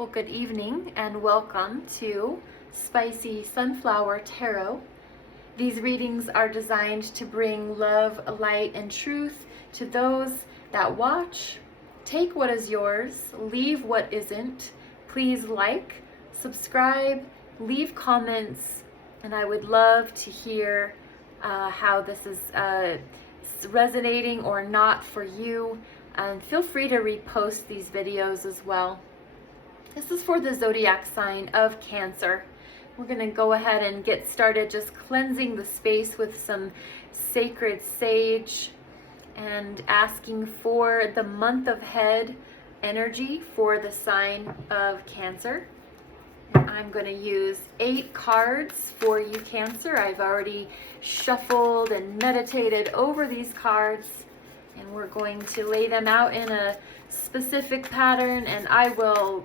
Well, good evening and welcome to Spicy Sunflower Tarot. These readings are designed to bring love, light, and truth to those that watch. Take what is yours, leave what isn't. Please like, subscribe, leave comments, and I would love to hear how this is resonating or not for you. And feel free to repost these videos as well. This is for the zodiac sign of Cancer. We're going to go ahead and get started just cleansing the space with some sacred sage and asking for the month ahead energy for the sign of Cancer. I'm going to use 8 cards for you, Cancer. I've already shuffled and meditated over these cards, and we're going to lay them out in a specific pattern, and I will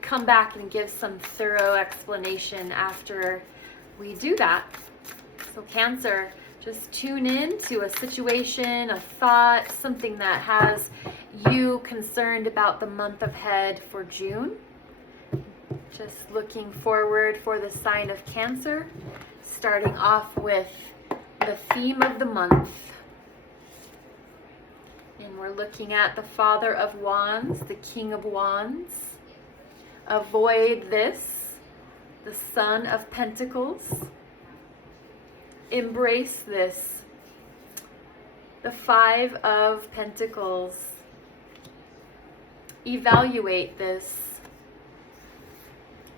come back and give some thorough explanation after we do that. So Cancer, just tune in to a situation, a thought, something that has you concerned about the month ahead for June. Just looking forward for the sign of Cancer, starting off with the theme of the month. And we're looking at the Father of Wands, the King of Wands. Avoid this, the Son of Pentacles. Embrace this, the 5 of Pentacles. Evaluate this,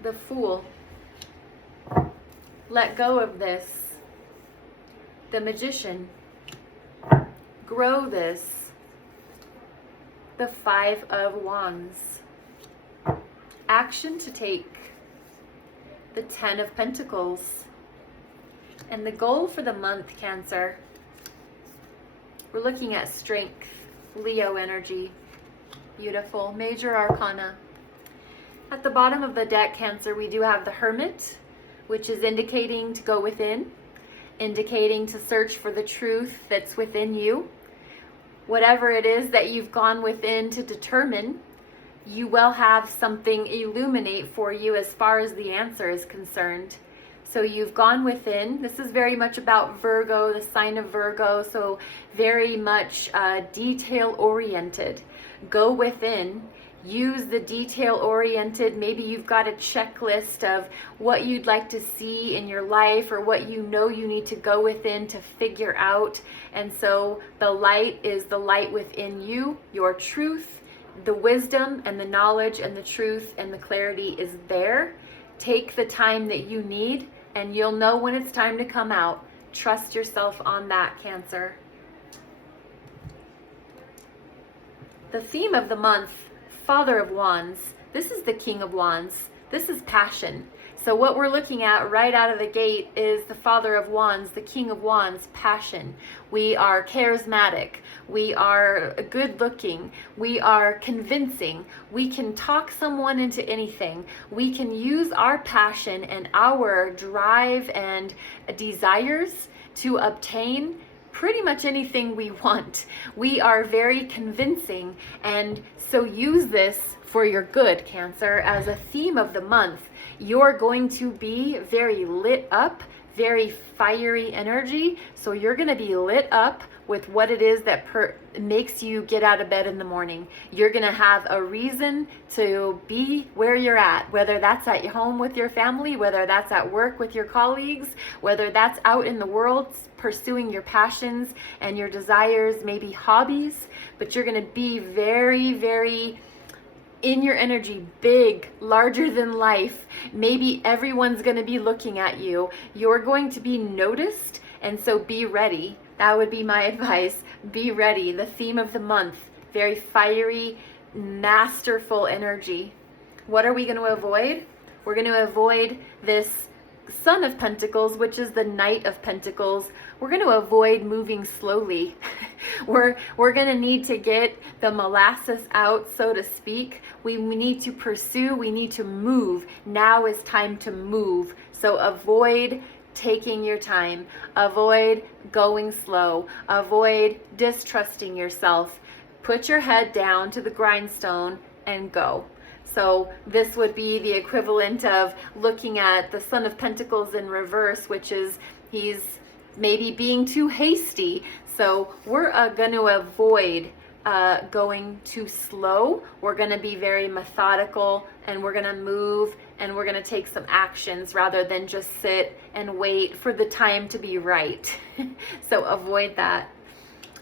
the Fool. Let go of this, the Magician. Grow this, the 5 of Wands. Action to take, the 10 of Pentacles. And the goal for the month, Cancer, we're looking at strength, Leo energy. Beautiful. Major Arcana. At the bottom of the deck, Cancer, we do have the Hermit, which is indicating to go within, indicating to search for the truth that's within you. Whatever it is that you've gone within to determine, you will have something illuminate for you as far as the answer is concerned. So you've gone within. This is very much about Virgo, the sign of Virgo, so very much detail oriented. Go within. Use the detail oriented. Maybe you've got a checklist of what you'd like to see in your life or what you know you need to go within to figure out. And so the light is the light within you, your truth, the wisdom and the knowledge and the truth and the clarity is there. Take the time that you need and you'll know when it's time to come out. Trust yourself on that, Cancer. The theme of the month, Father of Wands. This is the King of Wands. This is passion. So what we're looking at right out of the gate is the Father of Wands, the King of Wands, passion. We are charismatic. We are good looking. We are convincing. We can talk someone into anything. We can use our passion and our drive and desires to obtain pretty much anything we want. We are very convincing, and so use this for your good, Cancer. As a theme of the month, you're going to be very lit up, very fiery energy. So you're going to be lit up with what it is that makes you get out of bed in the morning. You're going to have a reason to be where you're at, whether that's at home with your family, whether that's at work with your colleagues, whether that's out in the world pursuing your passions and your desires, maybe hobbies, but you're going to be very, very in your energy, big, larger than life. Maybe everyone's going to be looking at you. You're going to be noticed, and so be ready. That would be my advice. Be ready. The theme of the month, very fiery, masterful energy. What are we going to avoid? We're going to avoid this Son of Pentacles, which is the Knight of Pentacles. We're going to avoid moving slowly. We're going to need to get the molasses out, so to speak. We need to pursue. We need to move. Now is time to move. So avoid taking your time. Avoid going slow. Avoid distrusting yourself. Put your head down to the grindstone and go. So this would be the equivalent of looking at the Son of Pentacles in reverse, which is he's maybe being too hasty. So we're going to avoid going too slow. We're going to be very methodical, and we're going to move, and we're going to take some actions rather than just sit and wait for the time to be right. So avoid that.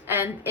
And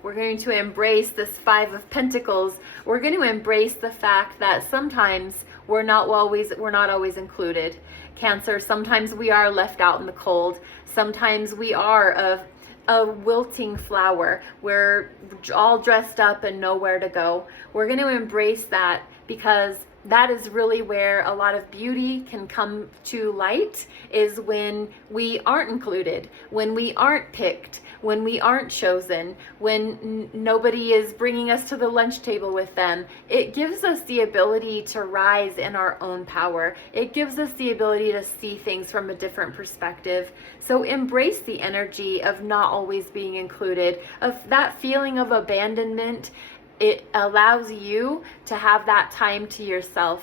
we're going to embrace this Five of Pentacles. We're going to embrace the fact that sometimes we're not always included. Cancer, sometimes we are left out in the cold. Sometimes we are a wilting flower. We're all dressed up and nowhere to go. We're going to embrace that, because that is really where a lot of beauty can come to light, is when we aren't included, when we aren't picked, when we aren't chosen, when nobody is bringing us to the lunch table with them. It gives us the ability to rise in our own power. It gives us the ability to see things from a different perspective. So embrace the energy of not always being included, of that feeling of abandonment. It allows you to have that time to yourself.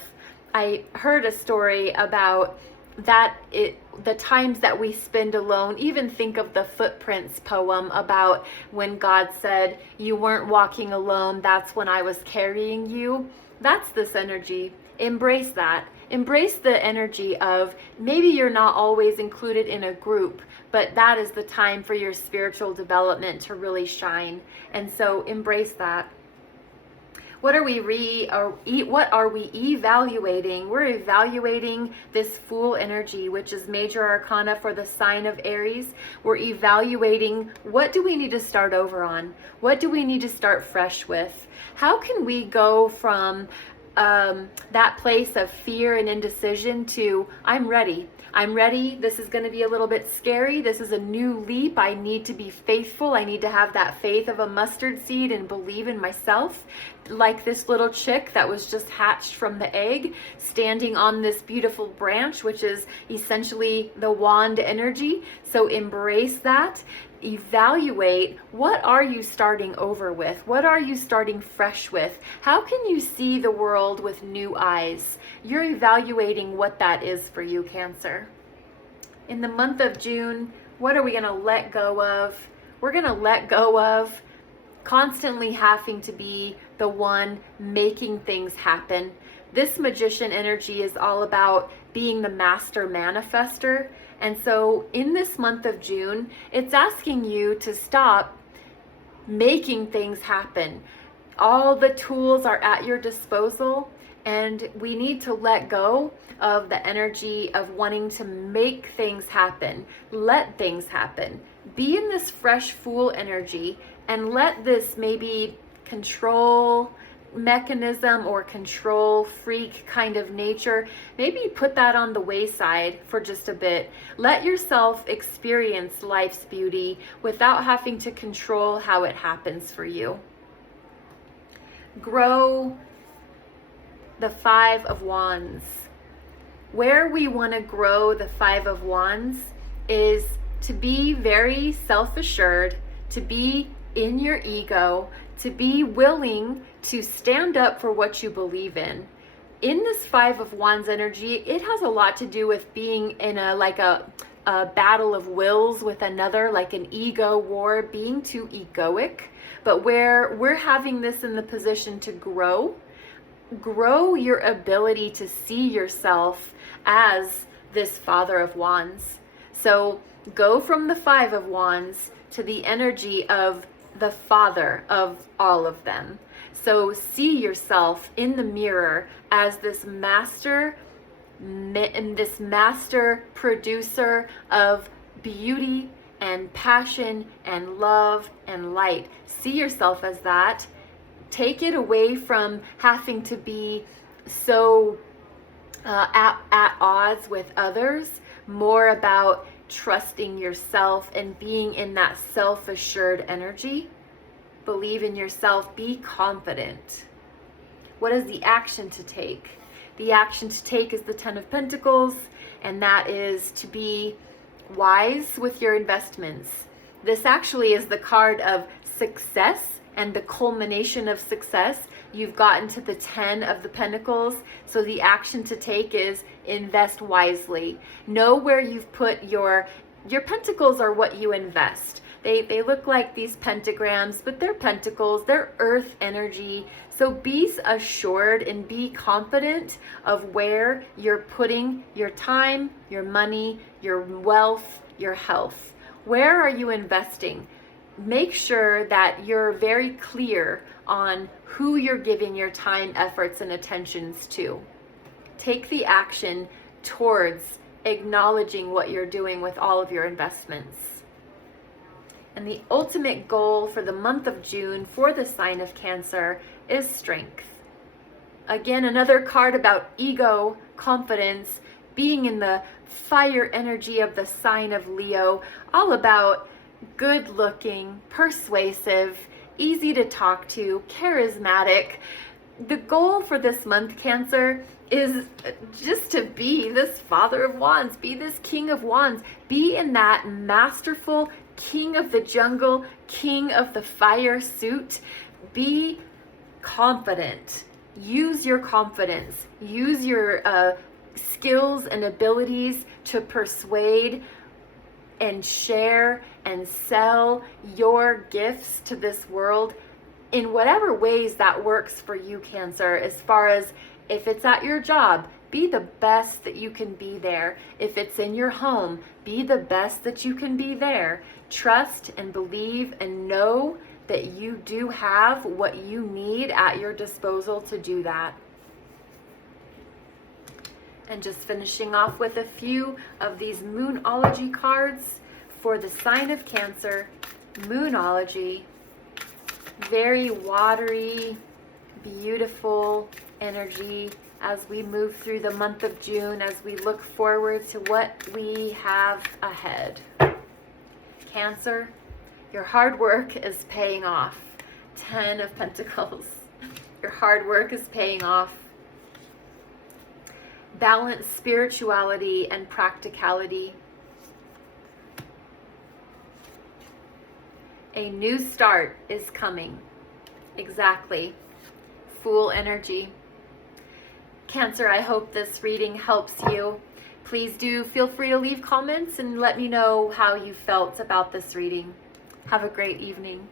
I heard a story about the times that we spend alone. Even think of the Footprints poem about when God said, "You weren't walking alone, that's when I was carrying you." That's this energy. Embrace that. Embrace the energy of maybe you're not always included in a group, but that is the time for your spiritual development to really shine. And so embrace that. What are we evaluating? We're evaluating this Fool energy, which is major arcana for the sign of Aries. We're evaluating, what do we need to start over on? What do we need to start fresh with? How can we go from that place of fear and indecision to, I'm ready. I'm ready. This is going to be a little bit scary. This is a new leap. I need to be faithful. I need to have that faith of a mustard seed and believe in myself. Like this little chick that was just hatched from the egg, standing on this beautiful branch, which is essentially the wand energy. So embrace that. Evaluate, what are you starting over with? What are you starting fresh with? How can you see the world with new eyes? You're evaluating what that is for you, Cancer. In the month of June, what are we going to let go of? We're going to let go of constantly having to be the one making things happen. This Magician energy is all about being the master manifester. And so in this month of June, it's asking you to stop making things happen. All the tools are at your disposal, and we need to let go of the energy of wanting to make things happen. Let things happen. Be in this fresh Fool energy, and let this maybe control mechanism or control freak kind of nature, maybe put that on the wayside for just a bit. Let yourself experience life's beauty without having to control how it happens for you. Grow the Five of Wands. Where we want to grow the Five of Wands is to be very self-assured, to be in your ego, to be willing to stand up for what you believe in. In this Five of Wands energy, it has a lot to do with being in a battle of wills with another, like an ego war, being too egoic. But where we're having this in the position to grow your ability to see yourself as this Father of Wands. So go from the Five of Wands to the energy of the Father of all of them. So see yourself in the mirror as this master producer of beauty and passion and love and light. See yourself as that. Take it away from having to be so at odds with others. More about trusting yourself and being in that self-assured energy. Believe in yourself. Be confident. What is the action to take? The action to take is the Ten of Pentacles, and that is to be wise with your investments. This actually is the card of success and the culmination of success. You've gotten to the 10 of the Pentacles. So the action to take is invest wisely. Know where you've put your pentacles are what you invest. They look like these pentagrams, but they're pentacles, they're earth energy. So be assured and be confident of where you're putting your time, your money, your wealth, your health. Where are you investing? Make sure that you're very clear on who you're giving your time, efforts, and attentions to. Take the action towards acknowledging what you're doing with all of your investments. And the ultimate goal for the month of June for the sign of Cancer is strength. Again, another card about ego, confidence, being in the fire energy of the sign of Leo, all about good looking, persuasive, easy to talk to, charismatic. The goal for this month, Cancer, is just to be this Father of Wands, be this King of Wands, be in that masterful King of the jungle, King of the fire suit. Be confident. Use your confidence. Use your skills and abilities to persuade and share and sell your gifts to this world in whatever ways that works for you, Cancer. As far as if it's at your job, be the best that you can be there. If it's in your home, be the best that you can be there. Trust and believe and know that you do have what you need at your disposal to do that. And just finishing off with a few of these Moonology cards for the sign of Cancer. Moonology, very watery, beautiful energy as we move through the month of June, as we look forward to what we have ahead. Cancer, your hard work is paying off. 10 of Pentacles. Your hard work is paying off. Balance spirituality and practicality. A new start is coming. Exactly. Fool energy. Cancer, I hope this reading helps you. Please do feel free to leave comments and let me know how you felt about this reading. Have a great evening.